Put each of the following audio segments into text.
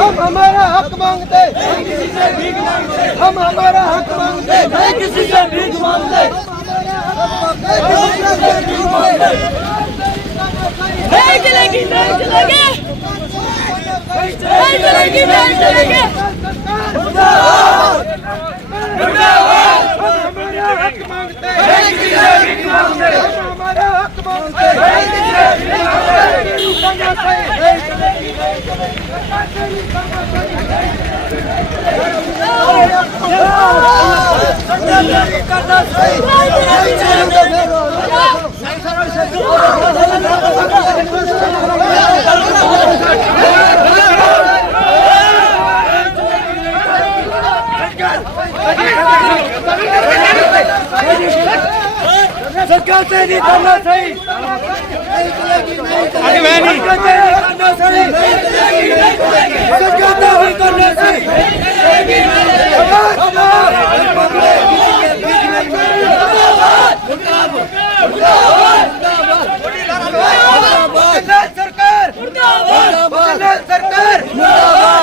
हम हमारा हक मांगते, हम हमारा हक मांगते, नहीं किसी से भीख मांगते, नहीं चलेगी, नहीं चलेगी, नहीं चलेगी, नहीं चलेगी। हमारा हक मांगते, हमारा हक मांगते, सरकार से नहीं करना सही, आगे मैं नहीं करना सही, सरकार से नहीं करना सही। सरकार सरकार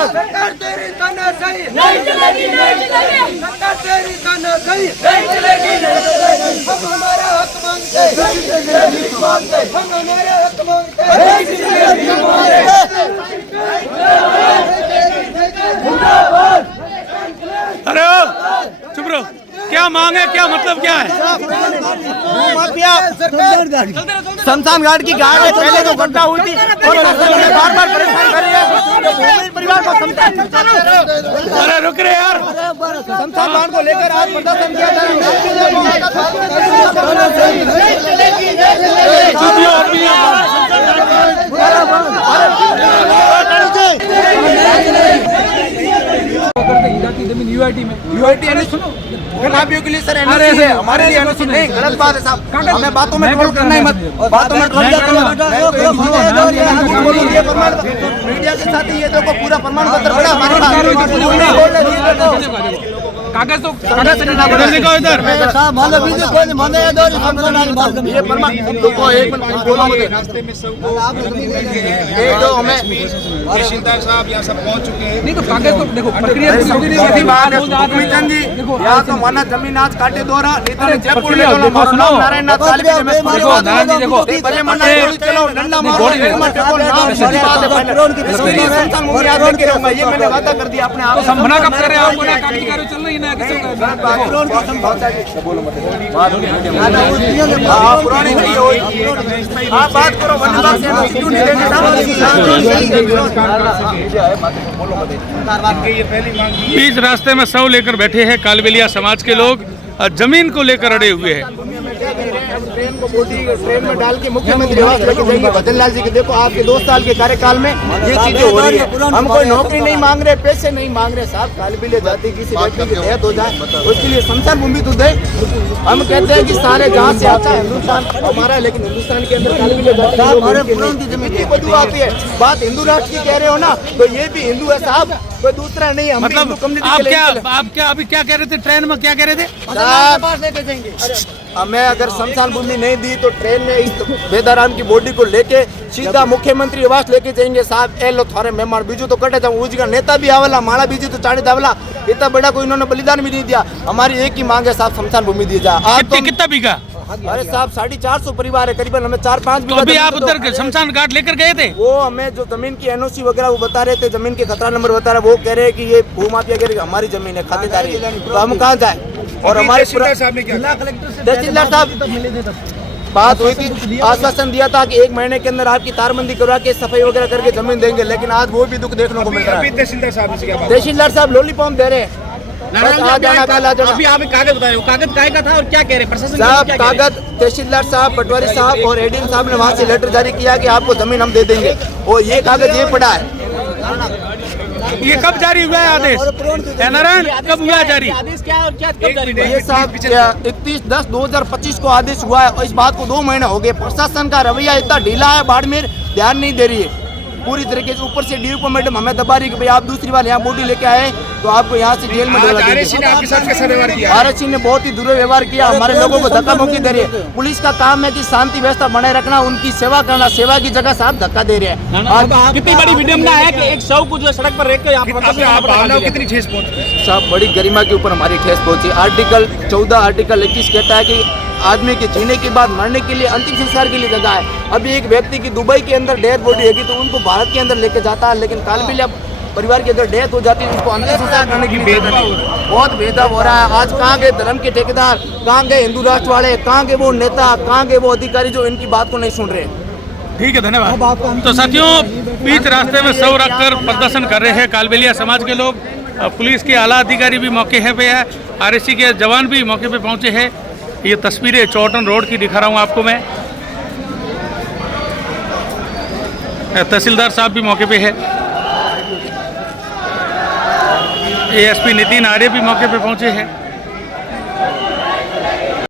सरकार तेरी तानाशाही नहीं चलेगी, नहीं चलेगी, सरकार तेरी तानाशाही नहीं चलेगी, नहीं चलेगी। हम हमारा हक मांगते, हम हमारा हक मांगते, अरे ओ, चुप रहो। क्या मांग है, क्या मतलब क्या है? शमशान घाट की गाड़ में पहले जो घटना हुई थी और बार बार परेशान कर रही है परिवार को। अरे रुक रहे यार, शमशान घाट को लेकर आज प्रदर्शन किया जा जमीन यूआईटी में सुनो के लिए सर एनओसी है, हमारे लिए एनओसी नहीं। गलत बात है साहब, हमें बातों में ट्रोल करना ही मत, बातों में ट्रोल किया करो। मीडिया के साथ ही ये देखो पूरा प्रमाण पत्र बड़ा हमारे कागज तो कागज बदलने का इधर साहब मान लो वीडियो कोई माने ये प्रमाण देखो एक मिनट बोलो मुझे ये दो हमें तहसीलदार साहब यहाँ सब पहुँच चुके हैं। नहीं तो कागज तो देखो प्रक्रिया सीधी बात है हुकुमचंद जी, यहाँ तो माना जमीन आज काटे दो रहा नहीं तो जयपुर ले चलो नारायण नाथ काली में देखो भले मना चलो डंडा मारो सारी बात है ये मैंने वादा कर दिया अपने आप। मना कब कर रहे हैं आपको? कागज कार्य चल रही है ना किसी पुरानी नहीं हो आप बात करो वन विभाग से क्यों नहीं देंगे? बीच रास्ते में शव लेकर बैठे हैं कालबेलिया समाज के लोग, जमीन को लेकर अड़े हुए हैं। ट्रेन को ट्रेन में डाल के मुख्यमंत्री आवास लेके जाएंगे भजन लाल जी के। देखो आपके 2 साल के कार्यकाल में ये चीजें हो रही है। हम कोई नौकरी नहीं मांग रहे, पैसे नहीं मांग रहे साहब। कालबेलिया जाति किसी व्यक्ति की डेथ हो जाए उसके लिए शमशान भूमि तो दे। हम कहते हैं कि सारे जहाँ से आता है हिंदुस्तान हमारा, लेकिन हिंदुस्तान के अंदर कालबेलिया जाति की बदबू आती है। बात हिंदू राष्ट्र की कह रहे हो ना, तो ये भी हिंदू है साहब, कोई दूसरा नहीं। हम मतलब आप क्या अभी क्या कह रहे थे? ट्रेन में क्या कह रहे थे? हमें अगर शमशान भूमि नहीं दी तो ट्रेन में इस बेदाराम की बॉडी को लेके सीधा मुख्यमंत्री आवास लेके जाएंगे साहब। ए लो थारे मेहमान बीजू तो कटे जाऊँ उसका नेता भी आवेला, माड़ा बीजू तो चाड़ी दावला, इतना बड़ा कोई इन्होंने बलिदान भी नहीं दिया। हमारी एक ही मांग है साहब, शमशान भूमि दी जाए। कितना बीघा? अरे साहब 450 परिवार है करीबन, हमें 4-5 बीघा। अभी आप उधर शमशान घाट लेकर गए थे? वो हमें जो जमीन की एनओसी वगैरह वो बता रहे थे, जमीन के खतरा नंबर बता रहे, वो कह रहे हैं कि ये भूमाफिया कह रहे हमारी जमीन है, खातेदारी है, तो हम कहाँ जाए? और हमारे तहसीलदार साहब बात हुई थी, आश्वासन दिया था कि 1 महीने के अंदर आपकी तारबंदी करवा के सफाई वगैरह करके जमीन देंगे, लेकिन आज वो भी दुख देखने को मिल रहा है। तहसीलदार साहब लॉलीपॉप दे रहे हैं। अभी आप कागज बताए, वो कागज काय का था और क्या कह रहे प्रशासन साहब? कागज तहसीलदार साहब, पटवारी साहब और एडीएम साहब ने वहाँ से लेटर जारी किया कि आपको जमीन हम दे देंगे, और ये कागज ये पड़ा है। ये कब जारी हुआ है आदेश? नारायण कब हुआ जारी? आदेश क्या और क्या कब जारी हुआ? ये साहब 31/10/2025 को आदेश हुआ है और इस बात को 2 महीने हो गए। प्रशासन का रवैया इतना ढीला है, बाड़मेर ध्यान नहीं दे रही है। पूरी तरीके से ऊपर से डीपो मैडम हमें दबा रही कि भाई आप दूसरी बार यहाँ बॉडी लेके आए तो आपको यहाँ से जेल में डलवा देंगे। आपके साथ कैसा व्यवहार किया? आरक्षी ने बहुत ही दुर्व्यवहार किया, हमारे लोगों को धक्का मुक्की दे रही है। पुलिस का काम है कि शांति व्यवस्था बनाए रखना, उनकी सेवा करना, सेवा की जगह साहब धक्का दे रहे हैं। और कितनी बड़ी विडम्बना है कि एक शव को जो सड़क पर रख के यहाँ कितनी ठेस पहुंची? साहब बड़ी गरिमा के ऊपर हमारी ठेस पहुंची। आर्टिकल 14 आर्टिकल 21 कहता है कि आदमी के जीने के बाद मरने के लिए अंतिम संस्कार के लिए जगह है। अभी एक व्यक्ति की दुबई के अंदर डेथ बॉडी होगी तो उनको भारत के अंदर लेके जाता है, लेकिन कालबिलिया परिवार के अंदर डेथ हो जाती है, उसको अंतिम संस्कार करने के लिए बहुत भेदभाव हो रहा है। आज कहाँ गए धर्म के ठेकेदार, कहाँ गए हिंदू राष्ट्र वाले, कहाँ गए वो नेता, कहाँ गए वो अधिकारी जो इनकी बात को नहीं सुन रहे। ठीक है, धन्यवाद। तो साथियों, बीच रास्ते में शव रखकर प्रदर्शन कर रहे हैं कालबेलिया समाज के लोग। पुलिस के आला अधिकारी भी मौके पे है, आरएससी के जवान भी मौके पे पहुंचे हैं। ये तस्वीरें चौटन रोड की दिखा रहा हूं आपको मैं। तहसीलदार साहब भी मौके पे है, एएसपी नितिन आर्य भी मौके पे पहुंचे हैं।